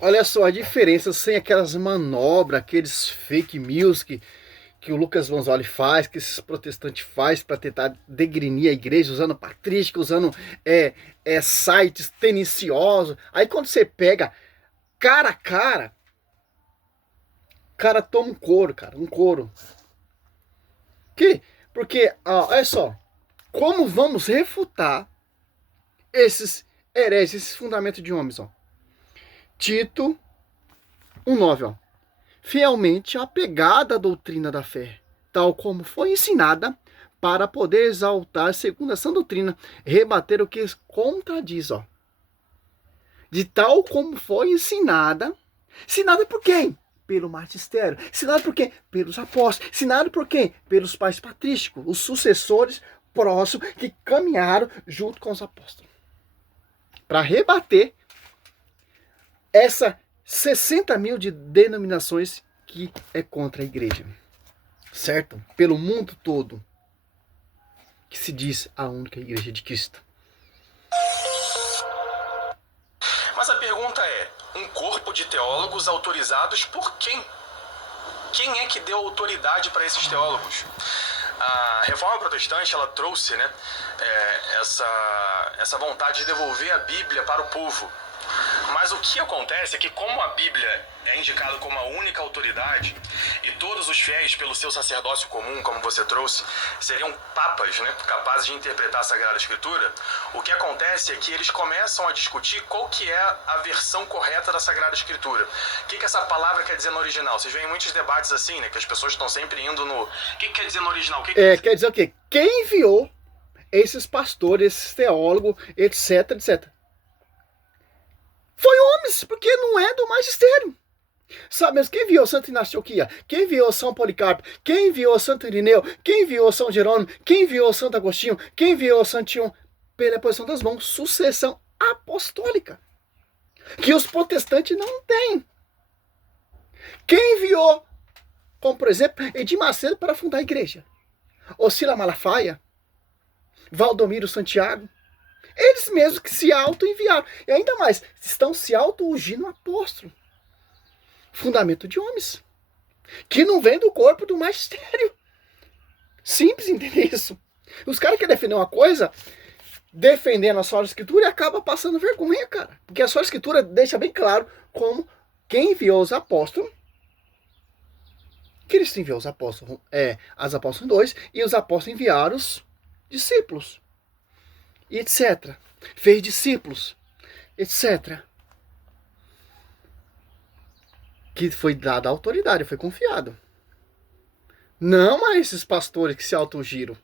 Olha só a diferença sem aquelas manobras, aqueles fake news que o Lucas Vanzoli faz, que esses protestantes faz para tentar degrinir a igreja, usando patrística, usando sites teniciosos. Aí quando você pega cara a cara, o cara toma um couro, cara, um couro. Porque, olha só, como vamos refutar esses hereges, esses fundamentos de homens, ó. Tito 1:9, ó. Fielmente apegada à doutrina da fé, tal como foi ensinada, para poder exaltar, segundo essa doutrina, rebater o que contradiz, ó. De tal como foi ensinada, ensinada por quem? Pelo magistério. Ensinada por quem? Pelos apóstolos. Ensinada por quem? Pelos pais patrísticos, os sucessores próximos que caminharam junto com os apóstolos. Para rebater essa 60 mil de denominações que é contra a igreja, certo? Pelo mundo todo, que se diz a única igreja de Cristo. Mas a pergunta é, um corpo de teólogos autorizados por quem? Quem é que deu autoridade para esses teólogos? A Reforma Protestante, ela trouxe, né, essa vontade de devolver a Bíblia para o povo. Mas o que acontece é que, como a Bíblia é indicada como a única autoridade, e todos os fiéis, pelo seu sacerdócio comum, como você trouxe, seriam papas, né, capazes de interpretar a Sagrada Escritura, o que acontece é que eles começam a discutir qual que é a versão correta da Sagrada Escritura. O que essa palavra quer dizer no original? Vocês veem muitos debates assim, né, que as pessoas estão sempre indo no... O que quer dizer no original? Quer dizer o quê? Quem enviou esses pastores, esses teólogos, etc, etc? Foi homens, porque não é do magistério. Sabe mesmo, quem enviou Santo Inácio de Antioquia? Quem enviou São Policarpo? Quem enviou Santo Irineu? Quem enviou São Jerônimo? Quem enviou Santo Agostinho? Quem enviou Santinho? Pela posição das mãos, sucessão apostólica, que os protestantes não têm. Quem enviou, como por exemplo, Edir Macedo para fundar a igreja? Oscila Malafaia? Valdomiro Santiago? Eles mesmos que se auto-enviaram. E ainda mais, estão se auto-ungindo apóstolo. Fundamento de homens. Que não vem do corpo do magistério. Simples entender isso. Os caras querem defender uma coisa, defendendo a Sagrada Escritura, e acaba passando vergonha, cara. Porque a Sagrada Escritura deixa bem claro como quem enviou os apóstolos, Cristo enviou os apóstolos, as apóstolos 2, e os apóstolos enviaram os discípulos. Etc. Fez discípulos, etc. Que foi dada a autoridade, foi confiado. Não a esses pastores que se autogiram.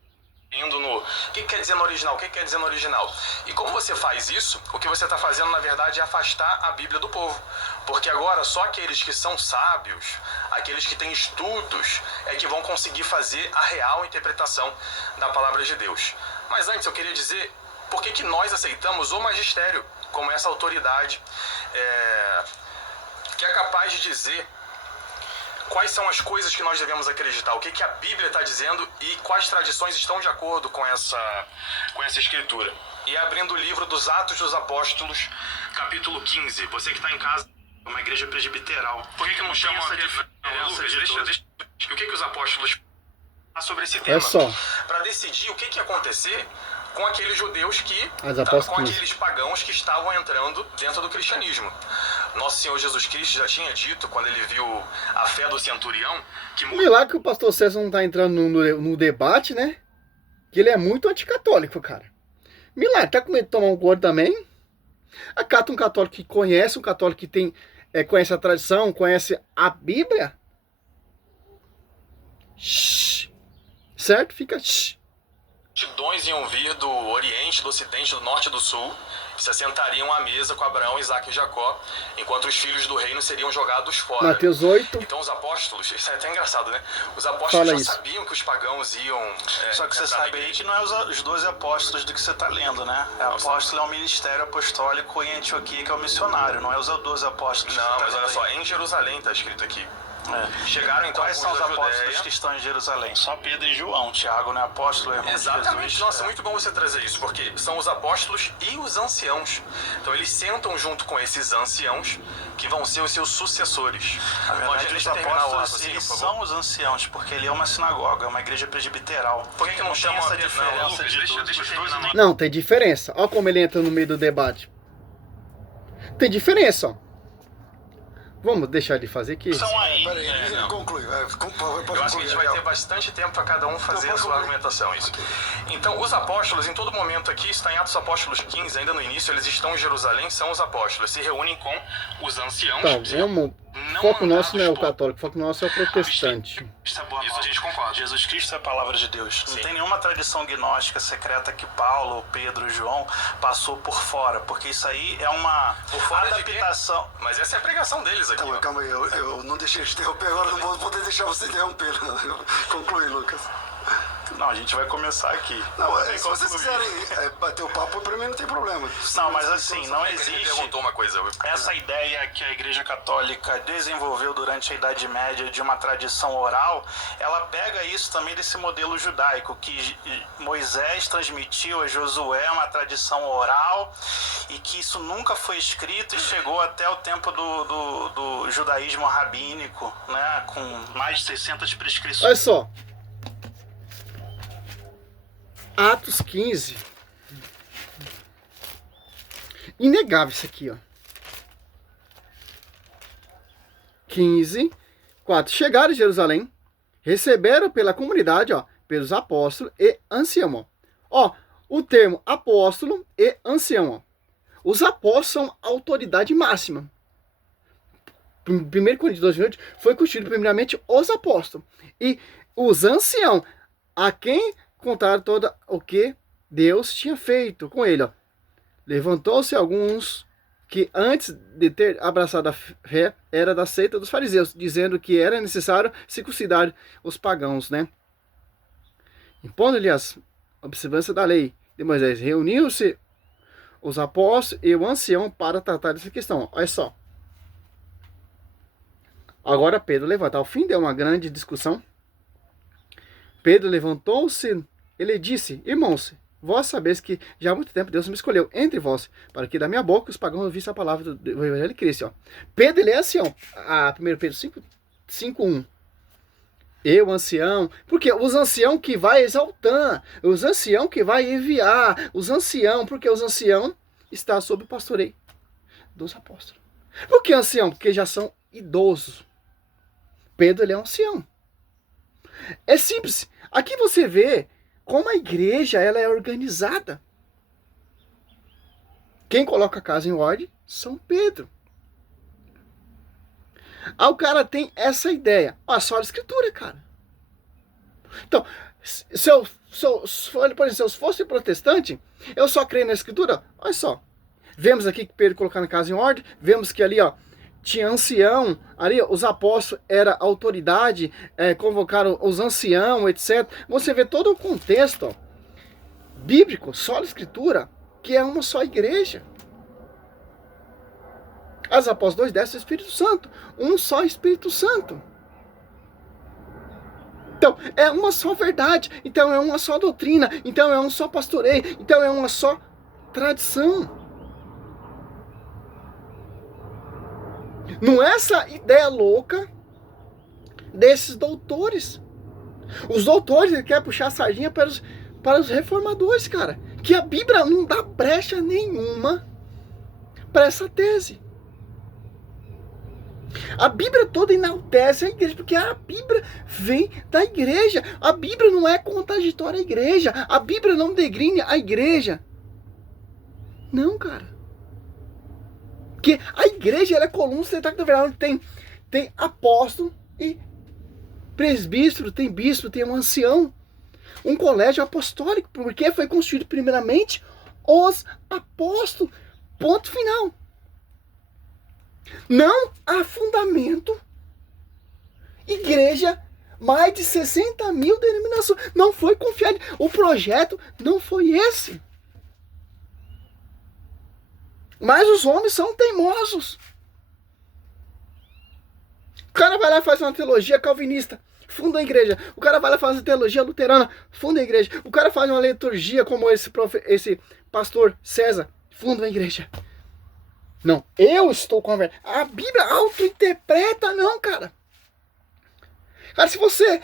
Indo no... O que quer dizer no original? O que quer dizer no original? E como você faz isso, o que você está fazendo, na verdade, é afastar a Bíblia do povo. Porque agora só aqueles que são sábios, aqueles que têm estudos, é que vão conseguir fazer a real interpretação da palavra de Deus. Mas antes eu queria dizer... Por que nós aceitamos o magistério como essa autoridade que é capaz de dizer quais são as coisas que nós devemos acreditar, o que a Bíblia está dizendo e quais tradições estão de acordo com essa escritura? E abrindo o livro dos Atos dos Apóstolos, capítulo 15, você que está em casa, uma igreja presbiteral, por que não chama essa diferença? Deixa, o que os apóstolos falam sobre esse tema? Para decidir o que ia acontecer com aqueles judeus com aqueles pagãos que estavam entrando dentro do cristianismo. Nosso Senhor Jesus Cristo já tinha dito, quando ele viu a fé do centurião, que... Milagre que o pastor César não tá entrando no debate, né? Que ele é muito anticatólico, cara. Milagre, tá com medo de tomar um gordo também? Acata um católico que conhece, um católico que tem, conhece a tradição, conhece a Bíblia. Shhh. Certo? Fica shhh. Multidões iam vir do Oriente, do Ocidente, do Norte e do Sul, e se assentariam à mesa com Abraão, Isaac e Jacó, enquanto os filhos do reino seriam jogados fora. Mateus 8. Então os apóstolos, isso é até engraçado, né? Os apóstolos sabiam que os pagãos iam... Só que você sabe aí que não é os 12 apóstolos do que você está lendo, né? O apóstolo é um ministério apostólico em Antioquia, que é o missionário, não é os 12 apóstolos. Não, mas olha só, em Jerusalém está escrito aqui. Chegaram então Quais são os alguns da apóstolos Judéia. que estão em Jerusalém? Só Pedro e João. Tiago não é apóstolo, é irmão de Exatamente, Jesus. nossa, muito bom você trazer isso, porque são os apóstolos e os anciãos. Então eles sentam junto com esses anciãos, que vão ser os seus sucessores. Na verdade, Pode os terminar o apóstolos, raciocínio, eles por favor? são os anciãos, porque ele é uma sinagoga, é uma igreja presbiteral. Por que não tem chama essa Pedro? diferença Não, Lucas, de deixa dois? os dois ali. Não, tem diferença. Olha como ele entra no meio do debate. Tem diferença, ó. Vamos deixar de fazer aqui. São aí. Peraí, não. conclui. Eu acho que a gente vai ter bastante tempo para cada um fazer a sua argumentação. Isso. Então, os apóstolos, em todo momento aqui, está em Atos Apóstolos 15, ainda no início, eles estão em Jerusalém, são os apóstolos, se reúnem com os anciãos. Tá, vamos. Não Foco nosso não é o mandados católico, foco nosso é o protestante. Isso é boa Isso a nova. gente concorda. Jesus Cristo é a palavra de Deus. Sim. Não tem nenhuma tradição gnóstica secreta que Paulo, Pedro, João passou por fora, porque isso aí é uma Por fora de quê? adaptação. Mas essa é a pregação deles aqui. Calma, ó. calma aí, eu não deixei de interromper, agora não vou poder deixar você interromper. Conclui, Lucas. Não, a gente vai começar aqui. Não, Tem se como vocês concluir. quiserem bater o papo, pra mim não tem problema. Não, mas assim, não É que ele me existe perguntou uma coisa. essa ideia que a Igreja Católica desenvolveu durante a Idade Média de uma tradição oral. Ela pega isso também desse modelo judaico que Moisés transmitiu a Josué, uma tradição oral, e que isso nunca foi escrito e chegou até o tempo do judaísmo rabínico, né, com mais de 600 prescrições. Olha só. Atos 15. Inegável isso aqui, ó. 15, 4. Chegaram em Jerusalém, receberam pela comunidade, ó, pelos apóstolos e ancião, ó. Ó, o termo apóstolo e ancião, ó. Os apóstolos são a autoridade máxima. 1 Coríntios 2:20 foi constituído primeiramente os apóstolos. E os anciãos, a quem contaram todo o que Deus tinha feito com ele. Ó. Levantou-se alguns que antes de ter abraçado a fé era da seita dos fariseus, dizendo que era necessário circuncidar os pagãos, né? Impondo-lhe as observâncias da lei de Moisés, reuniu-se os apóstolos e o ancião para tratar dessa questão. Olha só. Agora Pedro levanta. Ao fim de uma grande discussão, Pedro levantou-se, ele disse: Irmãos, vós sabeis que já há muito tempo Deus me escolheu entre vós, para que da minha boca os pagãos ouvissem a palavra do Evangelho de Cristo. Ó. Pedro, ele é ancião. 1 Pedro 5:1. Eu, ancião, porque os ancião que vai exaltar, os ancião que vai enviar, os ancião, porque os ancião está sob o pastoreio dos apóstolos. Por que ancião? Porque já são idosos. Pedro, ele é um ancião. É simples. Aqui você vê como a igreja ela é organizada. Quem coloca a casa em ordem? São Pedro. Aí o cara tem essa ideia. Olha só a escritura, cara. Então, se eu fosse protestante, eu só creio na escritura. Olha só. Vemos aqui que Pedro colocando a casa em ordem. Vemos que ali, ó, tinha ancião, ali os apóstolos era autoridade, convocaram os anciãos, etc. Você vê todo o contexto, ó, bíblico, só a escritura, que é uma só igreja. As apóstolos 2 desce o Espírito Santo, um só Espírito Santo. Então, é uma só verdade, então é uma só doutrina, então é um só pastoreio, então é uma só tradição. Não é essa ideia louca desses doutores. Os doutores querem puxar a sardinha para os reformadores, cara. Que a Bíblia não dá brecha nenhuma para essa tese. A Bíblia toda enaltece a igreja, porque a Bíblia vem da igreja. A Bíblia não é contraditória à igreja. A Bíblia não degrine a igreja. Não, cara. Porque a igreja ela é coluna central da verdade, tem apóstolo e presbítero, tem bispo, tem um ancião, um colégio apostólico, porque foi construído primeiramente os apóstolos, ponto final. Não há fundamento, igreja, mais de 60 mil denominações, não foi confiado, o projeto não foi esse. Mas os homens são teimosos. cara vai lá e faz uma teologia calvinista, funda a igreja. O cara vai lá e faz uma teologia luterana, funda a igreja. O cara faz uma liturgia como esse pastor César, funda a igreja. Não, eu estou conversando. A Bíblia auto-interpreta, não, cara. Cara, se você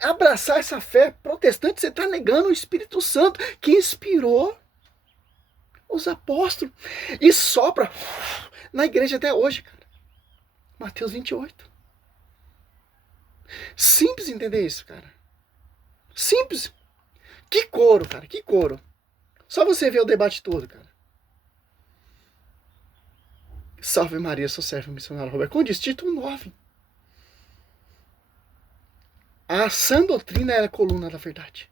abraçar essa fé protestante, você está negando o Espírito Santo que inspirou os apóstolos e sopra na igreja até hoje, cara. Mateus 28. Simples entender isso, cara. Simples. Que coro, cara, que coro. Só você ver o debate todo, cara. Salve Maria, sou servo missionário Roberto. Como diz, título 9. A sã doutrina é a coluna da verdade.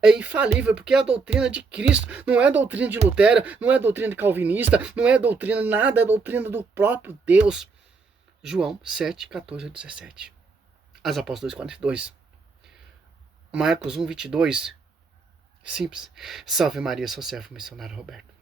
É infalível, porque é a doutrina de Cristo. Não é a doutrina de Lutero, não é a doutrina de calvinista, não é a doutrina nada, é a doutrina do próprio Deus. João 7, 14 a 17. As Apóstolos 2:42. Marcos 1, 22. Simples. Salve Maria, sou servo missionário Roberto.